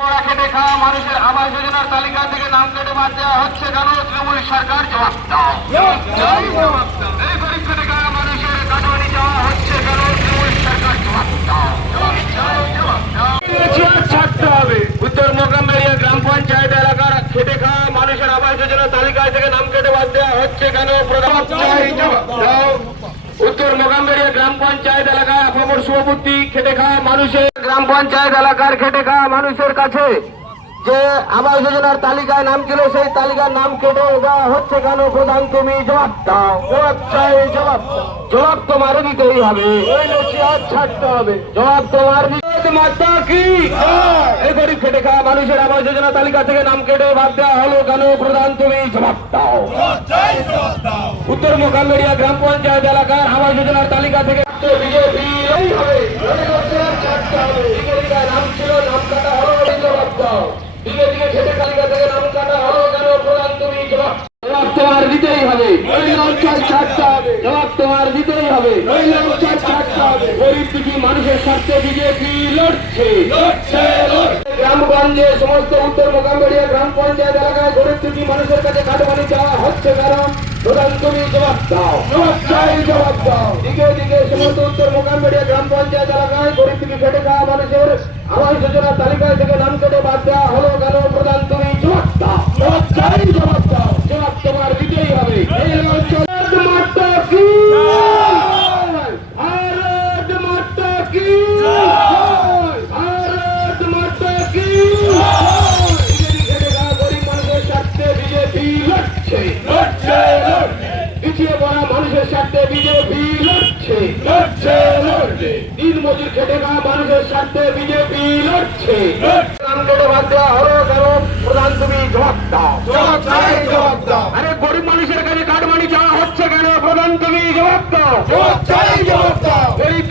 পড়া খেটে খাওয়া মানুষের আবাস যোজনার তালিকা থেকে নাম কেটে বাদ দেওয়া হচ্ছে কেন? তৃণমূল সরকার জবাব দাও। এই গরিব খেটে মানুষের কাটমানি দেওয়া হচ্ছে কেন? তৃণমূল সরকার জবাব দাও। ছাড়তে হবে। উত্তর মোকামবেড়িয়া গ্রাম পঞ্চায়েত এলাকার খেটে খাওয়া মানুষের আবাস যোজনার তালিকায় থেকে নাম কেটে বাদ দেওয়া হচ্ছে কেন? উত্তর গ্রাম পঞ্চায়েত এলাকায় আপামর শুভপূর্তি খেটে খাওয়া মানুষের গ্রাম পঞ্চায়েত এলাকার খেটে খাওয়া মানুষের কাছে যে আবাস যোজনার তালিকায় নাম ছিল সেই তালিকার নাম কেটে দেওয়া হচ্ছে কেন প্রধান? তুমি জবাব দাও। জবাব চাই জবাব জবাব তোমার দিতেই হবে। ছাড়তে হবে। জবাব তোমার মাতা কি? এই গরিব খেটে খাওয়া মানুষের আবাস যোজনা তালিকা থেকে নাম কেটে বাদ দেওয়া হলো কেন প্রধান? তুমি জবাব দাও। উত্তর মোকামবেড়িয়া গ্রাম পঞ্চায়েত এলাকার আবাস যোজনার তালিকা থেকে বিজেপি হবে। ছাড়তে হবে। জবাব তোমার দিতেই হবে। ছাড়তে হবে। গরিব মানুষের স্বার্থে বিজেপি লড়ছে। লড়ছে গ্রামগঞ্জে সমস্ত উত্তর মোকামবেড়িয়া গ্রাম পঞ্চায়েত এলাকায় গরিব দুঃখী মানুষের কাছে কাটমানি দেওয়া হচ্ছে কারণ প্রধান তুমি জবাব দাও। চাই জবাব দাও। দিকে দিকে সমস্ত উত্তর মোকামবেড়িয়া গ্রাম পঞ্চায়েত এলাকায় গরিব দুঃখী খেটে খাওয়া মানুষের আবাস যোজনার তালিকায় থেকে নাম দিন মজুর খেটে খাওয়া মানুষের স্বার্থে বিজেপি লড়ছে। নাম কেটে বাদ দেওয়া হলো কেন? প্রধান তুমি জবাব দাও। জবাব চাই জবাব দাও। আরে গরিব মানুষের কাছে কাটমানি চাওয়া হচ্ছে কেন? প্রধান তুমি জবাব দাও। জবাব চাই জবাব দাও। গরিব